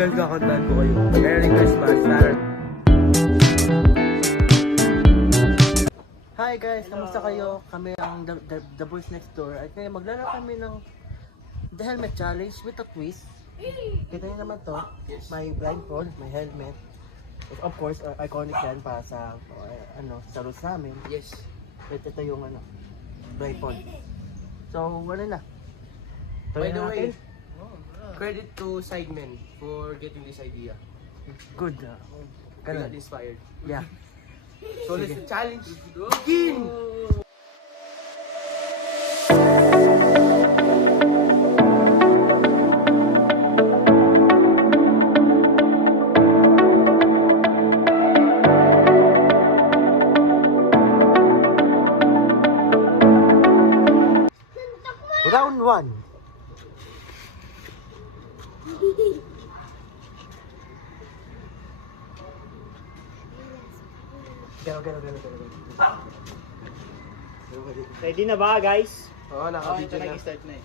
guys, kakantahan ko kayo. Merry Christmas, Saturday. Hi guys, kamusta kayo? Kami ang the Boys Next Door. At ngayon maglalaro kami ng The Helmet Challenge with a twist. Kita niyo naman to, may blindfold, may helmet. Of course, iconic yan para sa sa rules namin. Yes. Ito yung blindfold. So, wala na. By the way, natin. credit to Sidemen for getting this idea. Good. We Ganun. got inspired. Yeah. So let's challenge. Begin! Round 1. Gano. Ready na ba, guys? Oo, naka-video na. Nag-start na eh.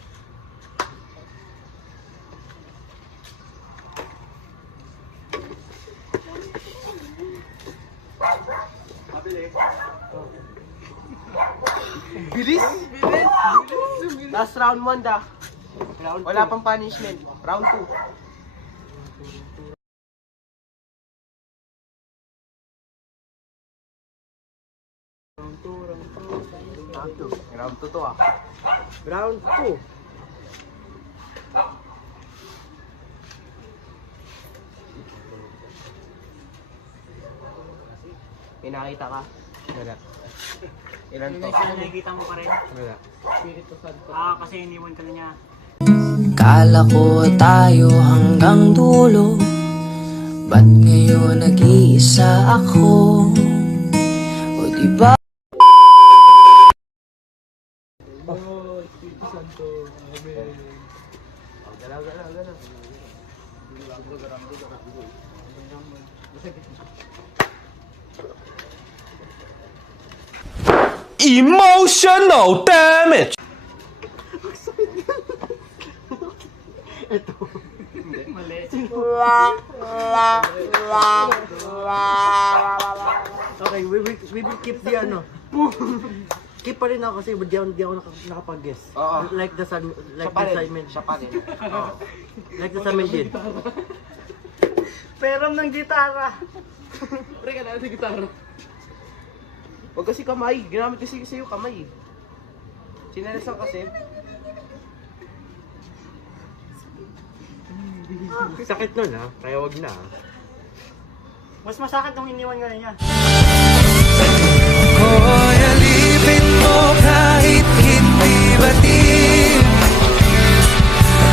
Bilis! Last round 1 da. Wala pang punishment. Round 2. Round 2 to ah. Round 2. May nakita ka? Wala. Ilan to? Nakikita mo pa rin? Wala. Kasi iniwan ka na niya. Kala ko tayo hanggang dulo, ba't ngayon nag-iisa ako? O diba? Galaw. Emotional damage. Mali. Okay, we will keep the keep pa rin ako kasi di ako nakapag-guess. Oo. Like the Simon. Siya pa rin. Like the Simon did. Peram ng gitara. Pre ka na sa gitara. Huwag kasi kamay. Ginamit kasi yung kamay. Sinalasan kasi. Sakit nun kaya wag na. Mas masakit nung iniwan ka na niya. Hoy, alipin mo kahit hindi batil.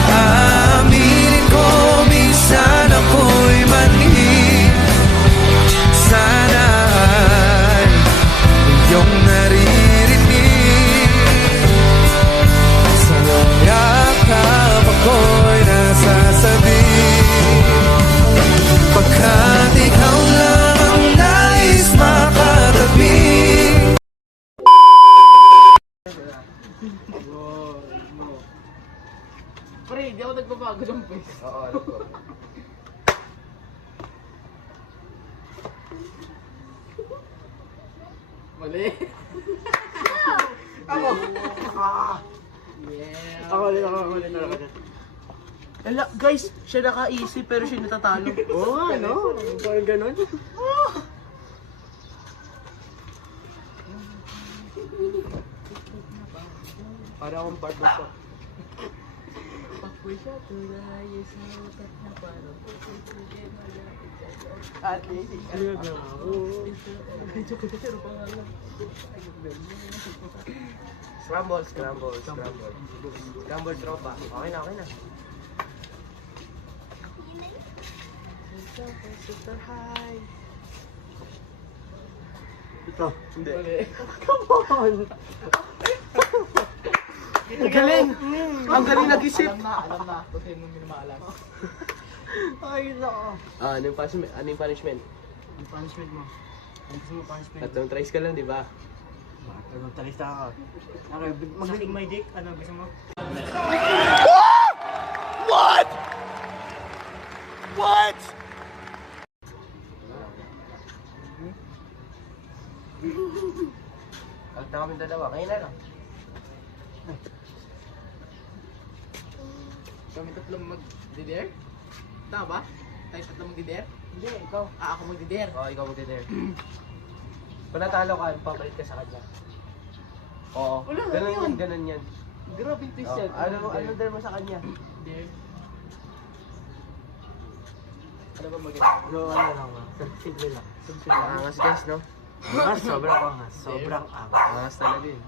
Aminin ko minsan ako'y manhid. Sana ay iyong naririnig. Sa yakap ako'y nasasabi. Pagkat ikaw lang ang nais makatabi. Pre, di ako nagbabago ng face. Oo, alam ko. Mali. Ako. Yeah. Ako ulit. Ala, guys, siya naka-easy pero siya natatalo. Oo nga, no? Parang ganun. Para akong barbershop. Scramble tropa. Okay na. Super high. Ito. Hindi. Come on! Ang galing! Ang galing nag-isip! Alam na. Kasi nung minamaalam. Ay, nako. Ano yung punishment? Ang punishment mo. Ang gusto mo punishment. Tatlong tries ka lang, di ba? Bakit talista ako? Okay, magaling may dick. Ano gusto mo? What? Huwag na kami dalawa. Ngayon na lang. Kami tatlong mag-didare? Tama ba? Tayo tatlong mag-didare? Hindi, ikaw. Ako mag-didare. Oo, ikaw mag-didare. Kung natalo ka, papalit ka sa kanya. Oo. Wala, Ganun yun. yan, ganun yan. Grabe yung twist Oh, yan. ano dare mo sa kanya? Dare? Ano ba mag-dare? Bro, ano lang ah. Simple lang. Simple lang. Angas guys, no? Angas, sobrang angas. Sobrang angas. Angas talaga yun.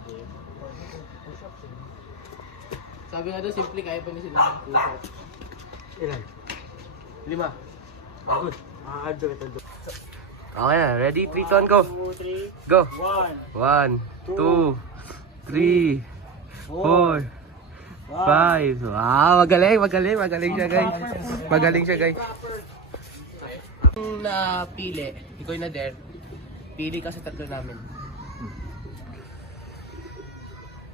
Sabi nga daw, simple, kaya pa niya sila ng push-up. Ilan? 5. Ah, good. I'll do it, I'll do it. Okay na, ready? 3, 2, 1, go! 2, 3, Go! 1. 1, 2, 3, 4, 5. Wow, magaling siya guys. Magaling siya guys. Kung napili, ikaw yung na-dare, pili ka sa tatlo namin.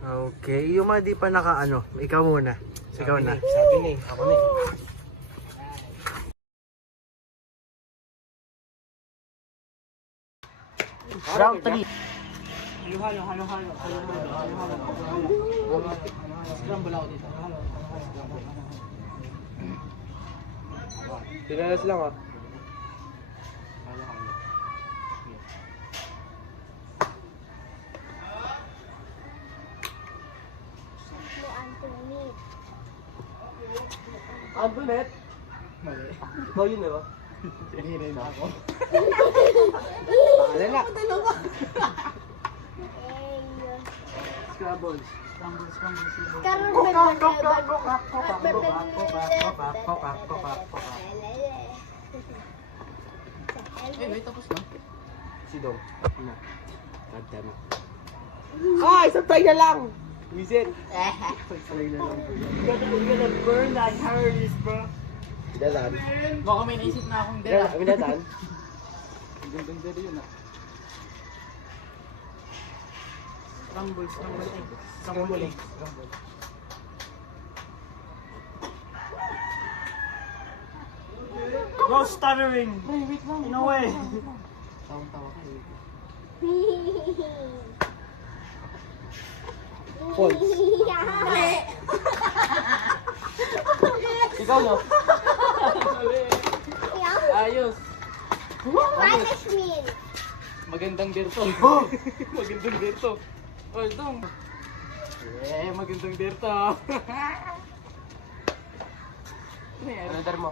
Okay, yung mga di pa naka-ano, ikaw muna. Ikaw na. Sabi ni, ako na eh. Round 3. Halo. Scramble ako dito. Tinalas lang ah. Antoinette? Mali. Ikaw yun, di ba? Hindi na ako. Paalala. Scrabbles. Wait, tapos na. Si Dom. Na. Goddammit. Ah, isang try na lang! Visit! Isang try na lang. You're gonna burn that calories, bro. Dadan. Baka may naisip na akong dera. Dadan. Gandang dera yun ah. Scramble. No stuttering! Wait lang. In a way. Tawang-tawa ka eh. Points. Ikaw no? Ayos. Magandang derto. Magandang derto. Oh, Dom. Magandang derto. Ano dar mo?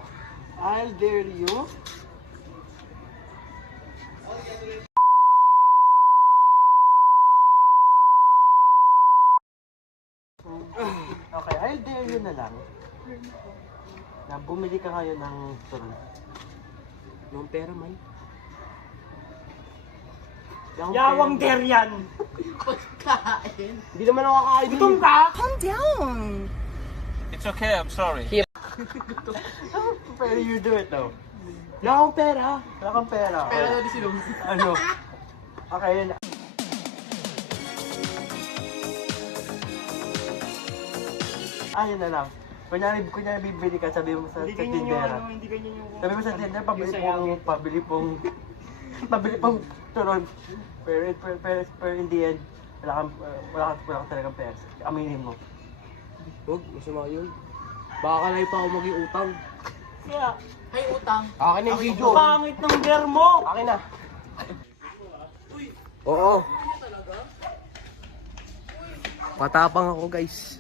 I'll dare you. Okay, I'll dare you na lang. Na bumili ka ngayon ng turon. Noong pera man. Yawang dare yan! Hindi naman ako kakain. Gutom ka? It's okay, I'm sorry. Pero you do it though. Wala akong pera. Wala kang pera. Pera na di silong. Ano? Okay, yun. Yun na lang. Kunyari bibili ka, sabi mo sa Hindi ganyan yung tindera. ano, hindi ganyan yung... Sabi mo sa tindera, pabili Yung pong turon. Pero in the end, wala kang talagang pera. Aminin mo. Huwag, masama yun. Baka kalay pa ako maging utang. Kaya, Ay, utang. Akin na yung video. pangit ng dare mo! Akin na. Oo. Matapang ako guys.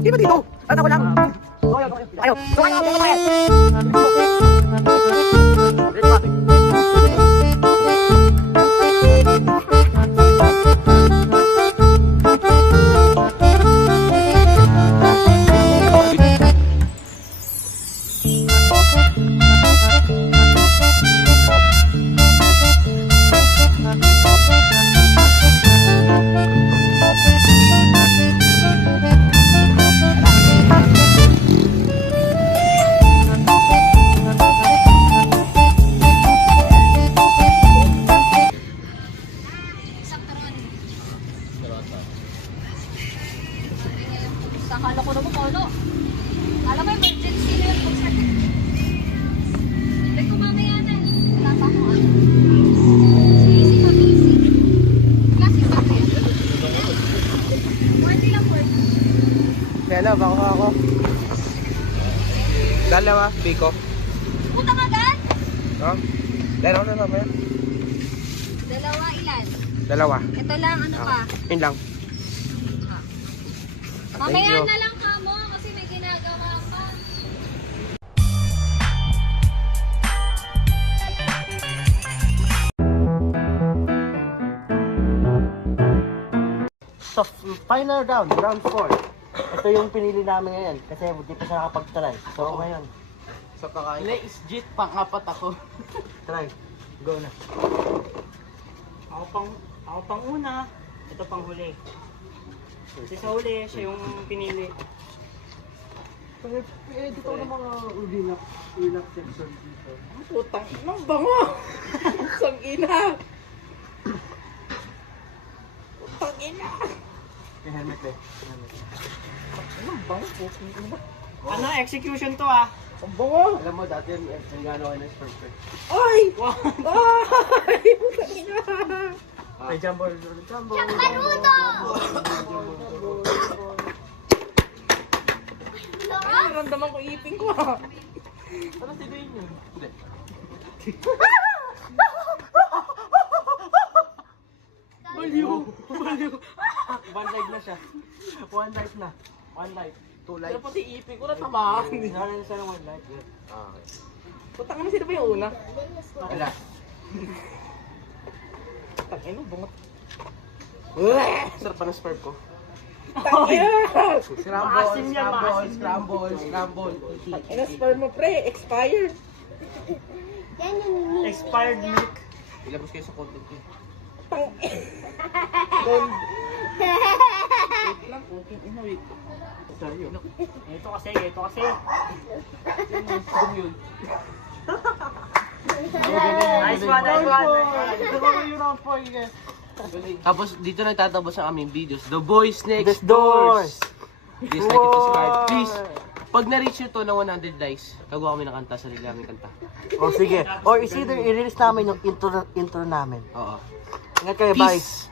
Di ba dito? Ano ko lang? Ayaw. love, ako. Dalawa, Biko. Puta ka agad? No? Dalawa na naman. Dalawa ilan? Dalawa. Ito lang, ano pa? Yun lang. Mamaya you. na lang ka mo kasi may ginagawa pa. So, final round 4. Ito yung pinili namin ngayon kasi hindi pa siya nakapag-try. So, ngayon, Sa kakain. Legit, pang-apat ako. try. Go na. Ako pang una, ito pang huli. Kasi sa huli, siya yung pinili. Dito na mga relax section dito. Putang inang bango! Sang ina! Putang ina! May helmet eh. Anong bango? Putang ina! Ano, execution to ah. Ang bango! Alam mo, dati yung gano'n ng perfect. Ay! Ay! Putang ina! May jumbo. Karuto! Naramdaman ko ipin ko ha! Ano si Dwayne yun? Hindi. Baliw! One life na siya. One life na. One life. Two Pero lives. pati ipin ko natamaan. Nakalan na siya ng one life. Okay. Putang ina, sino ba yung una? Wala. Putang ina, bungot. Sarap pa ng sperm ko. Putang ina! Maasim yan, maasim. Scramble. Putang ina, sperm mo pre, expired. Yan yung Expired milk. Ilabas kayo sa content ko. Putang Gold. Wait lang, putang ina, wait. Sorry. Ito kasi. Yun. Nice one. Tapos dito nagtatapos ang aming videos. The Boys Next Next Doors. Doors. Please like and subscribe. Please, pag na-reach nyo to ng 100 likes, gagawa kami ng kanta, sarili namin kanta. O sige. Or is either i-release namin yung intro namin. Oo. Ingat kayo, bye. Peace!